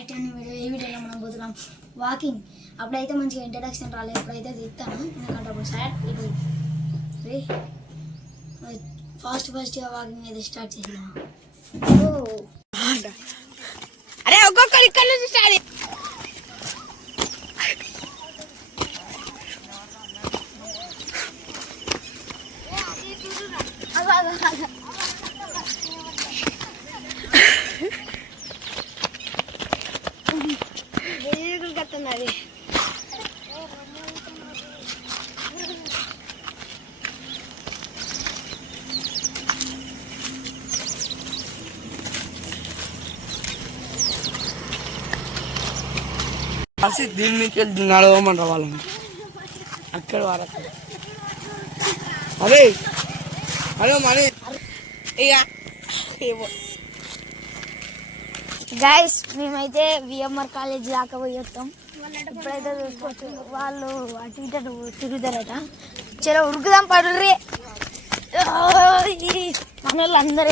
ఏ వీడియోలో మనం పోతున్నాం వాకింగ్. అప్పుడైతే మంచిగా ఇంట్రడక్షన్ రాలేదు, ఎప్పుడైతే తీస్తాను ఎందుకంటే అప్పుడు సార్ ఇటు ఫాస్ట్గా వాకింగ్ అయితే స్టార్ట్ చేసినా. అరే ఒక్కొక్కరు ఇక్కడ నుంచి స్టార్ట్. కడుతున్నది దీని నుంచి నడవమని వాళ్ళని అక్కడ వాడక అదే హలో మనీ ఇక గైస్ మేమైతే విఎంఆర్ కాలేజ్ దాకా పోయి వస్తాం. ఇప్పుడైతే చూసుకోవచ్చు వాళ్ళు అటు ఇటు తిరుగుతారట. చలో ఉరుకుదాం పడుర్రే. మన వాళ్ళు అందరూ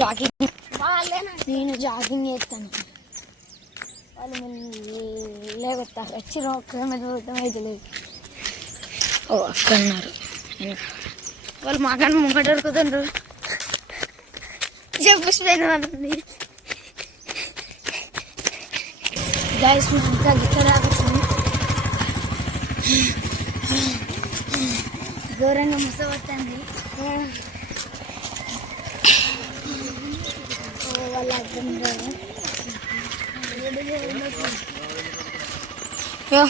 జాగింగ్, నేను జాగింగ్ చేస్తాను. వాళ్ళు లేకొస్తారు వచ్చిన ఒక్క మీద పోతాం అయితే లేదు. ఓ అక్కడ ఉన్నారు వాళ్ళు మాకన్నా ముంగట దొరుకుతుండ్రు. చెప్పేది గైస్ ఇంకా గిట్ల రాకొచ్చింది. ఘోరంగా ముసబడుతుంది. వాళ్ళు అర్థం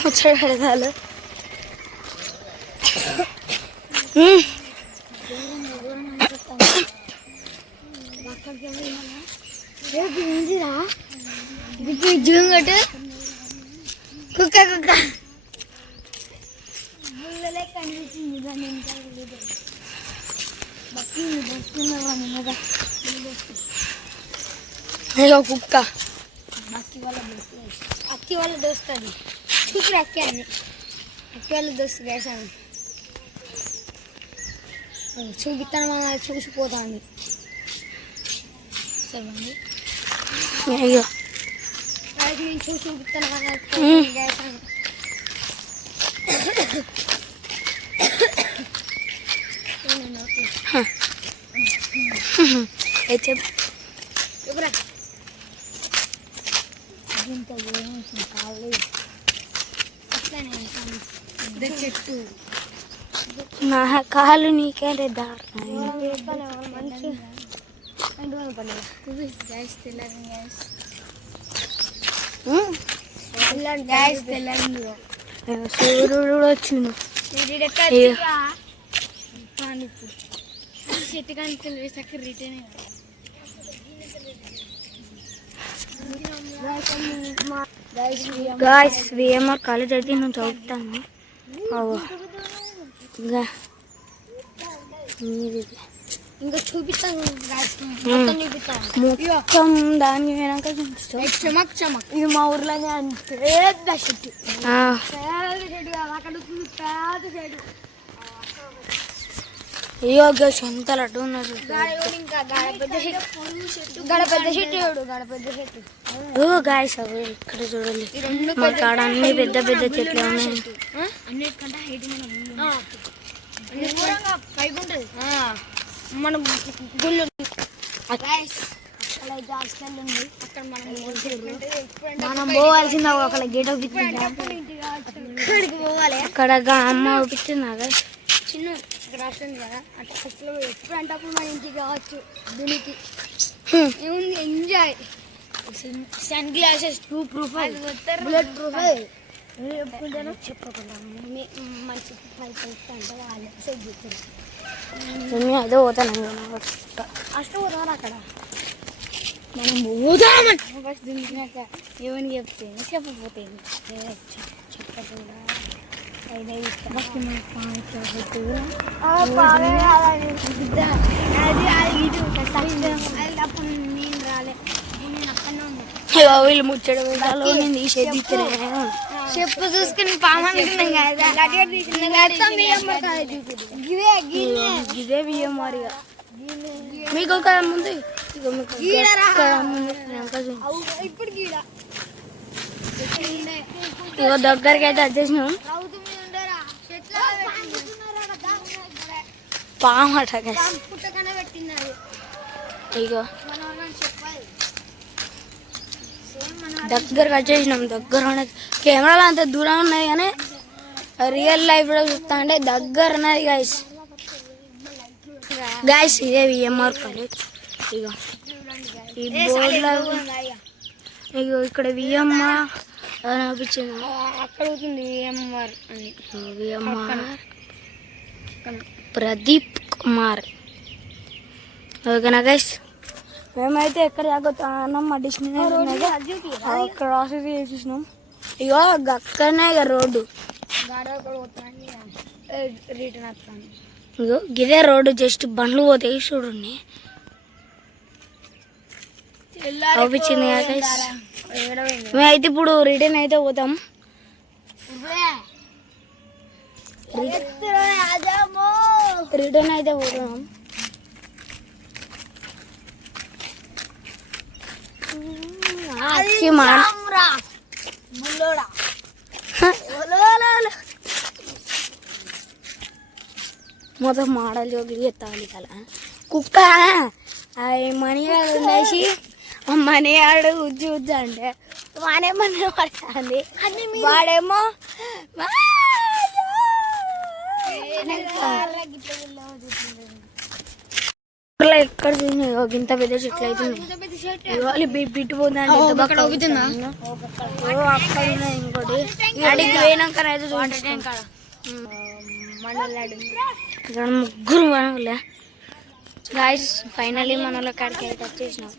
ముచ్చడాలు జూమ్ కట్టు కుక్క కుక్క ముళ్ళలే కనిపించింది. దాన్ని కుక్క అక్కి వాళ్ళ దోస్తుంది. చూపుడు అక్కి అని అక్కి వాళ్ళ దోస్తు వేసాను చూపిస్తాను. మన చూసిపోతాను చెప్పండి. అయ్యో నేను చూపిస్తాను వేసాను. చెప్పురా చెట్టు నా కాలు నీకే సూర్యుడు వచ్చిండు. చెట్టు కానీ తెలివేసాక రిటర్న్ గాయస్ విఎంఆర్ కాలేజ్ అయితే నేను చదువుతాను. ఇంకా చూపిస్తాను మొత్తం దాన్ని వెనక చూపిస్తాం. చమక్ చమక్ ఇది మా ఊర్లోనే అంతే పెద్ద చెట్టు. అయ్యో సొంత లడ్డు ఉన్నారు. ఓ గాయస్ అవి ఇక్కడ చూడాలి. మా కాడ అన్ని పెద్ద పెద్ద చెట్లు ఉన్నాయి. మనం గుళ్ళు మనం పోవాల్సిందా అక్కడ గేట్ పోవాలి. అక్కడ అమ్మ ఒప్పించిందా చిన్న ఇక్కడ వస్తుంది కదా అట్లా అసలు ఎప్పుడు అంటే అప్పుడు మన ఇంటికి కావచ్చు. దీనికి ఏముంది enjoy. Sunglasses bullet proof చెప్పుకుంటాను చెప్పకుండా మంచి అంటే వాళ్ళే సెట్ చేస్తారు. నేను అదే పోతాను ఫస్ట్ పోతాను అక్కడ మనం పోదామంటే ఫస్ట్ దించినాక ఏమని చెప్తే చెప్పకపోతే చెప్పకుండా వీళ్ళు ముచ్చడు చెప్పు చూసుకుని పామనుకున్నాం ఇదే బియ్యం మరి మీకు ఒక ముందు ఇగో దగ్గరికి అయితే వచ్చేసినాం. పామట ఇగో దగ్గరకు వచ్చేసినాం. దగ్గర కెమెరాలు అంత దూరం ఉన్నాయి కానీ రియల్ లైఫ్ లో చూస్తా అంటే దగ్గర ఉన్నది గైస్. గైస్ ఇదే విఎంఆర్ కాలేజ్. ఇగో ఈ బోర్డులో ఇగో ఇక్కడ విఎంఆర్ అని అనిపించింది. అక్కడ అవుతుంది విఎంఆర్ అని. విఎంఆర్ ప్రదీప్ కుమార్. ఓకేనా గైస్, మేమైతే ఎక్కడ తాగుతాం మా డెస్టినేషన్ అక్కడ రాసేది చేసేసినాం. ఇగో అక్కడనే ఇక రోడ్డు రిటర్న్ వస్తాను. ఇగో గిదే రోడ్డు, జస్ట్ బండ్లు పోతాయి చూడండి. అవుపించింది కదా గైస్. మేమైతే ఇప్పుడు రిటర్న్ అయితే పోతాం. రిటర్న్ అయితే పోతాం. మొత్తం మోడల్ జోగిరి ఎత్తాలి కదా. కుక్క మణిగాడు ఉండేసి మణిగాడు ఉజ్జి ఉజ్జి అంటే వానేమన్నా పడుతుంది. వాడేమో ఎక్కడ చూసినా ఇంత పెద్ద చెట్లు అవుతుంది. బిట్టు పోతుందండి. అక్కడ ఇంకోటి అడిగి పోయినాక అయితే చూడండి. ఇక్కడ ముగ్గురు మనలే గాయస్. ఫైనలీ మనలో కాడికి అయితే వచ్చేసినాం.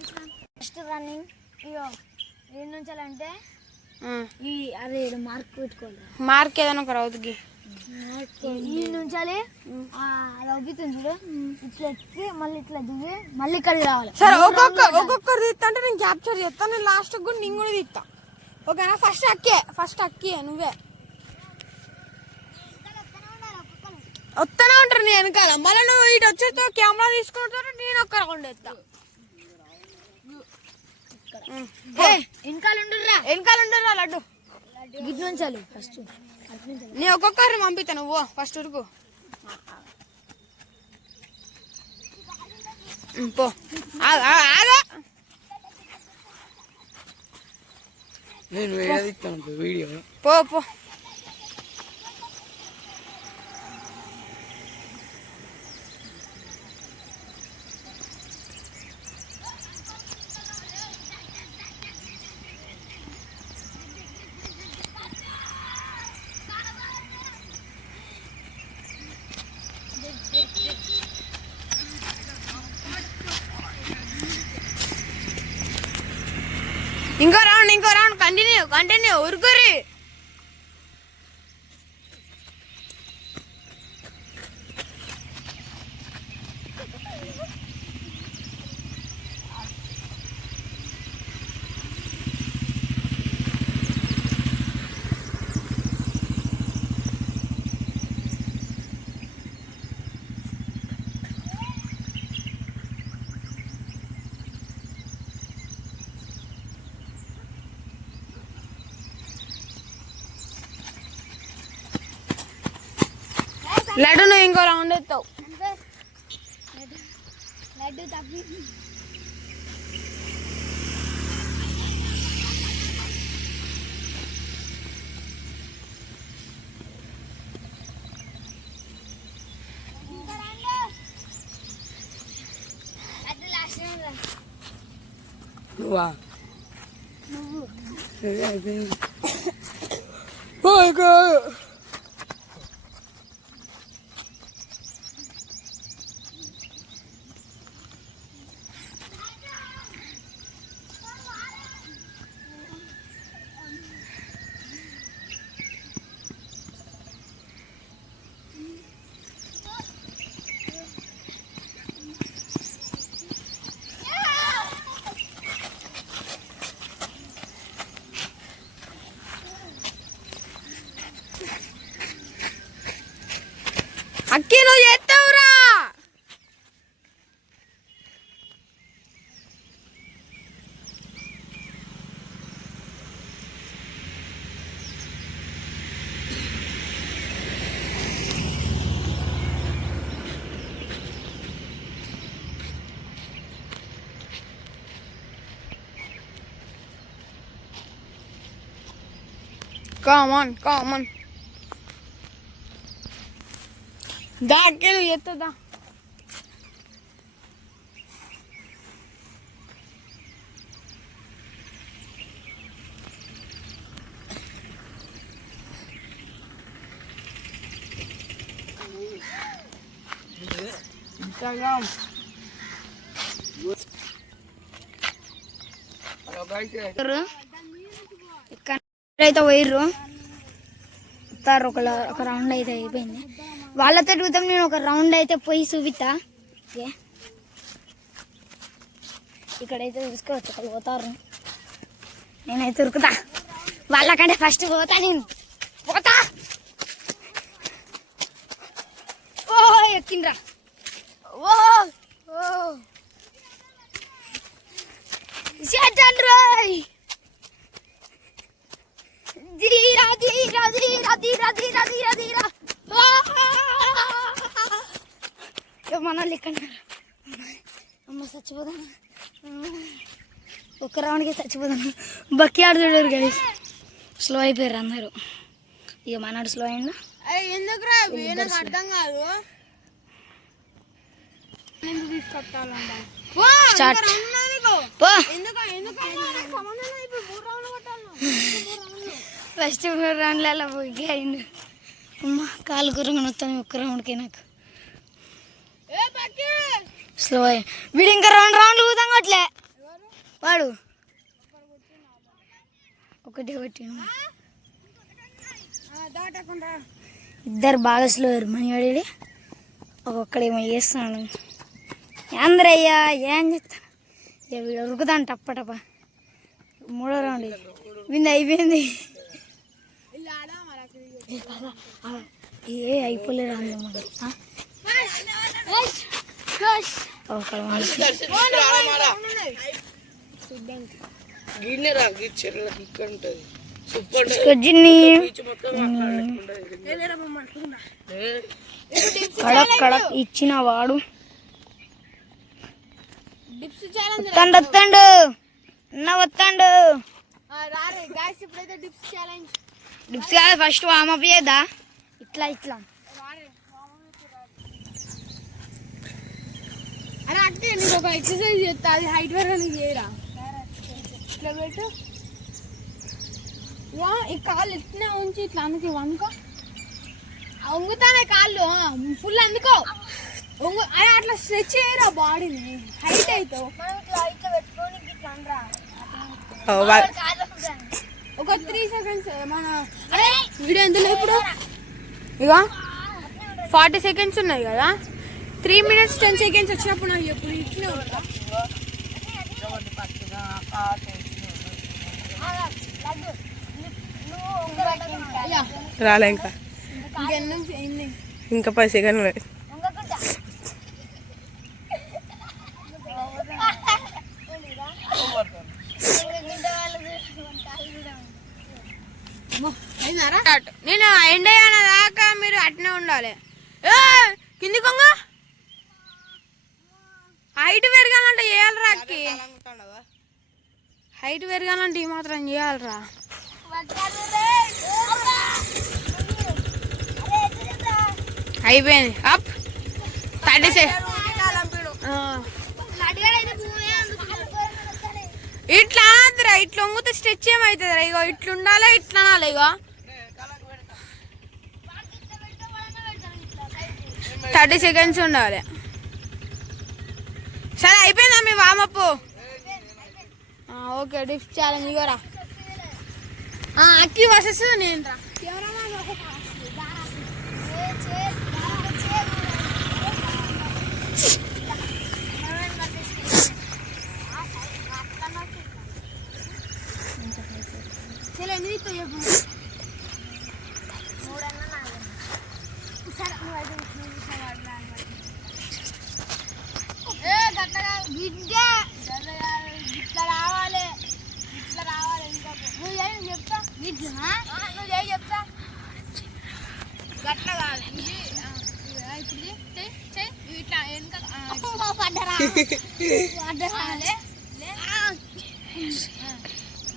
ఫస్ట్ రన్నింగ్ ఇగో ఏం నుంచాలంటే అదే మార్క్ పెట్టుకోవాలి. మార్క్ ఏదైనా ఒక రౌతుకి ఈ నుంచాలి. అది అవుతుంది చూడు, ఇట్లా ఎక్కి మళ్ళీ ఇట్లా దిగి మళ్ళీ ఇక్కడికి రావాలి. సరే ఒక్కొక్కరు తీస్తా అంటే నేను క్యాప్చర్ చేస్తాను. నేను లాస్ట్ కూడా నేను కూడా తీస్తా. ఓకేనా? ఫస్ట్ అక్కే నువ్వే వస్తూనే ఉంటారు నీ వెనకాల. మళ్ళీ నువ్వు ఇటు వచ్చేతో కెమెరా తీసుకుంటారు, నేను ఒక్క రౌండ్ ఎత్తా. వెనకాల ఉండరా లడ్డు గిట్ నుంచాలి ఫస్ట్. నేను ఒక్కొక్కరిని పంపిస్తా, నువ్వు ఫస్ట్ వరకు పో. నేను వీడియో పో పో. ఇంకో రౌండ్ కంటిన్యూ ఉరుకురి. లడ్డు నువ్వు ఇంకో రౌండ్ ఎత్తావు. లడ్డు తప్పి నువ్వా? కామన్ దాకే నువ్వు ఎత్తదా ఇన్స్టాగ్రామ్. హలో గైస్, అయితే పోయిర్రు వస్తారు ఒక రౌండ్ అయితే అయిపోయింది. వాళ్ళతో తిరుగుతాం, నేను ఒక రౌండ్ అయితే పోయి చూపిస్తా. ఓకే, ఇక్కడైతే చూసుకోవచ్చు, ఒకళ్ళు పోతారు, నేనైతే ఉరుకుతా. వాళ్ళకంటే ఫస్ట్ పోతా, నేను పోతా. ఓ ఎక్కిండ్రా, ఓ ఓ రాయ్, ధీరా ధీరా ధీరా ధీరా ధీరా ధీరా ధీరా. మన లెక్కన్నారు, అమ్మ చచ్చిపోతాను, ఒక్క రౌండ్కి చచ్చిపోతాను. బక్కి ఆడుతున్నారు గైస్, స్లో అయిపోయారు అందరూ. ఇక మనడు స్లో అయిందా ఎందుకురా అర్థం కాదు. ఫస్ట్ 3 రౌండ్లలో పోయి అయిండు. అమ్మ కాలు కూరంగా వస్తాను ఒక్క రౌండ్కి. నాకు స్లో అయ్యి వీడు ఇంకా 2 రౌండ్లు కూతాం అట్లే. వాడు ఒకటి ఇద్దరు బాగా స్లో అయ్యారు. మనివాడి ఒక్కొక్కడేమో చేస్తున్నాడు. అందరయ్యా ఏం చెప్తాను, ఇక వీడు ఉరుకుతాను టప్పటప్ప. 3వ రౌండ్ వింది అయిపోయింది. ఏ అయిపోలేరు అందరూ. కడక్ కడక్ ఇచ్చిన వాడు వత్తాండు వత్తాండు. డిప్స్ కాదు, ఫస్ట్ వామప్ చేద్దా. ఇట్లా ఇట్లా అలా అంటే నీకు ఒక ఎక్సర్సైజ్ చేస్తా, అది హైట్ వరకు నీకు చేయరా. ఇట్లా పెట్టు, ఈ కాళ్ళు ఎట్లా ఉంచి ఇట్లా అందుకు వండుకో. వంగుతానే కాళ్ళు ఫుల్ అందుకో. అరే అట్లా స్ట్రెచ్ చేయరా బాడీని, హైట్ అవుతావు. ఒక 3 సెకండ్స్ మన వీడియో ఎంత ఇప్పుడు ఇక 40 సెకండ్స్ ఉన్నాయి కదా. 3 minutes 10 seconds వచ్చినప్పుడు నాకు ఎప్పుడు ఇట్లే ఉంటా. రాలే ఇంకా 10 సెకండ్లు. నేను ఎండ్ అయ్యాన దాకా మీరు అట్నే ఉండాలి. కింది కొంగ హైట్ పెరగాలంటే చేయాలరా, హైట్ పెరగాలంటే ఈ మాత్రం చేయాలరా. అయిపోయింది. Up 30 seconds. ఇట్లా అనద్దురా, ఇట్లా వంగితే స్ట్రెచ్ ఏమవుతుందిరా. ఇగో ఇట్లా ఉండాలి, ఇట్లా అనాలి. ఇగో 30 సెకండ్స్ ఉండాలి. సరే అయిపోయిందా మీ వామప్? ఓకే, డిప్స్ ఛాలెంజ్ ఇగోరా. అక్కి వర్సెస్ నేను రా. ఇట్లా రావాలి, ఇట్లా రావాలి. ఇంకా నువ్వు చెప్తా, నువ్వు చెప్తా. గట్ల కాదు ఇది. ఇప్పుడు ఇట్లా వెనుక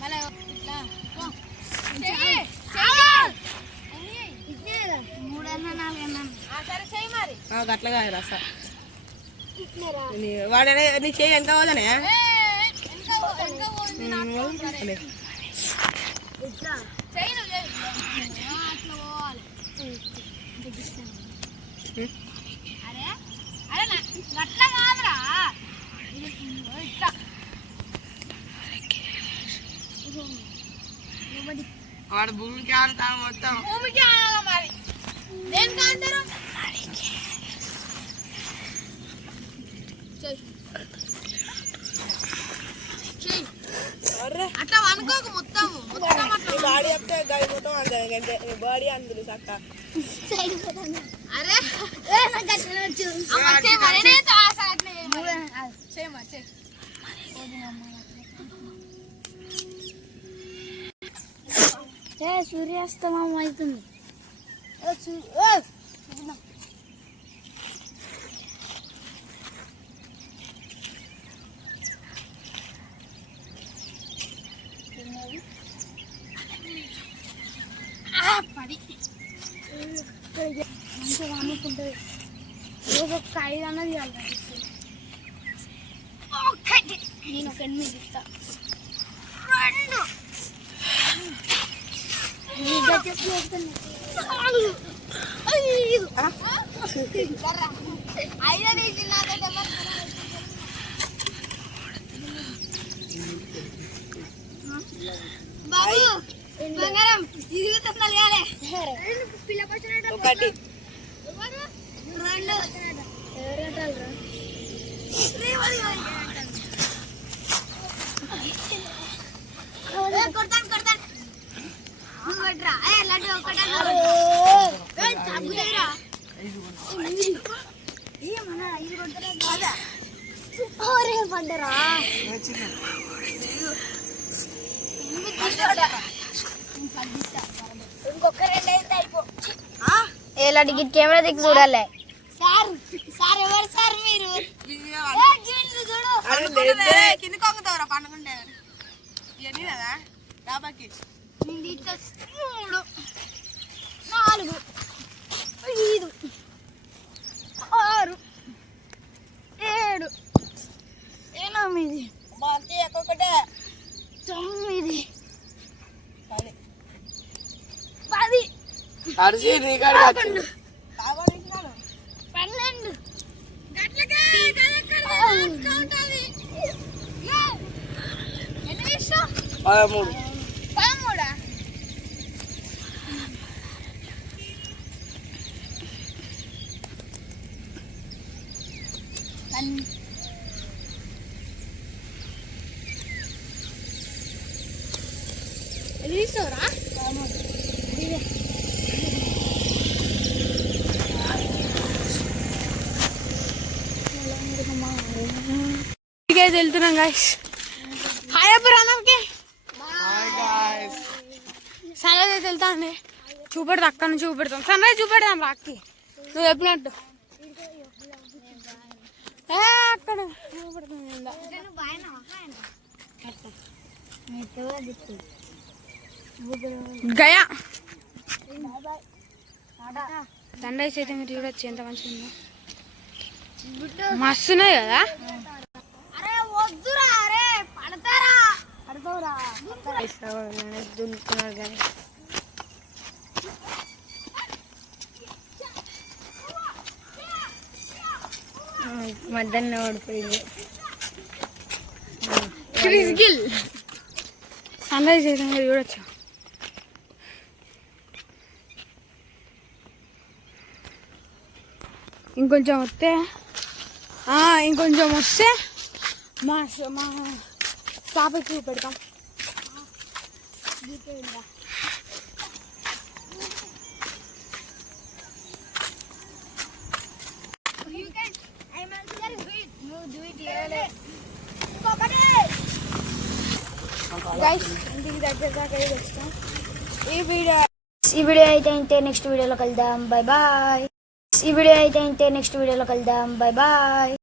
మళ్ళీ ఇట్లా అట్లా కాదు రస వాడనే నీ చేయి ఎంత పోదనే వాడు భూమికి ఆడుతా మొత్తం మరి అట్లా అనుకోకు మొత్తం బాడీ చెప్తే గది మొత్తం అంతే బాడీ అందులో చక్క అరే సూర్యాస్తమం అవుతుంది. మంచిగా అమ్ముకుంటుంది. రోజు ఒక 5 అన్నది ఒకటి నేను ఒక 8 ఇస్తా. 2 బంగారం ఒకటి 2 కొడతాను కొట్టరా లడ్డు ఒకటే పడ్డరా ఇంకొక 2 అయితే అయిపో. లడ్డు కెమెరా దిక్కు చూడాలి. సార్ సార్ ఎవరు సార్ మీరు? కింద కొంగుతావురా పండుకుంటే ఇవన్నీ కదా డాబాకి 3 4 5 6 7 8 బాకి ఒక్కొక్కటే 9 10 అరిసి నీ కాడ 11 13 వెళ్తున్నాం గాయస్. హాయ్ అప్పుడు అన్నకి సన్ రైజ్ వెళ్తా అండి. చూపెడతా అక్కడ నుంచి చూపెడతాం. సన్ రైజ్ చూపెడదాం రాక్కి నువ్వు చెప్పినట్టు. అక్కడ గయా సన్ రైజ్ అయితే మీరు చూడొచ్చు ఎంత మంచిగా ఉందో. మస్తున్నాయి కదా. దున్నుతున్నారు కానీ మధ్యాహ్నం ఓడిపోయింది. సన్ రైజ్ అయితే మీరు చూడొచ్చు. ఇంకొంచెం వస్తే మా పాపకి పెడతాం. ఇంటికి దగ్గర దాకా వచ్చాం. ఈ వీడియో అయితే నెక్స్ట్ వీడియోలో కలుద్దాం. Bye bye.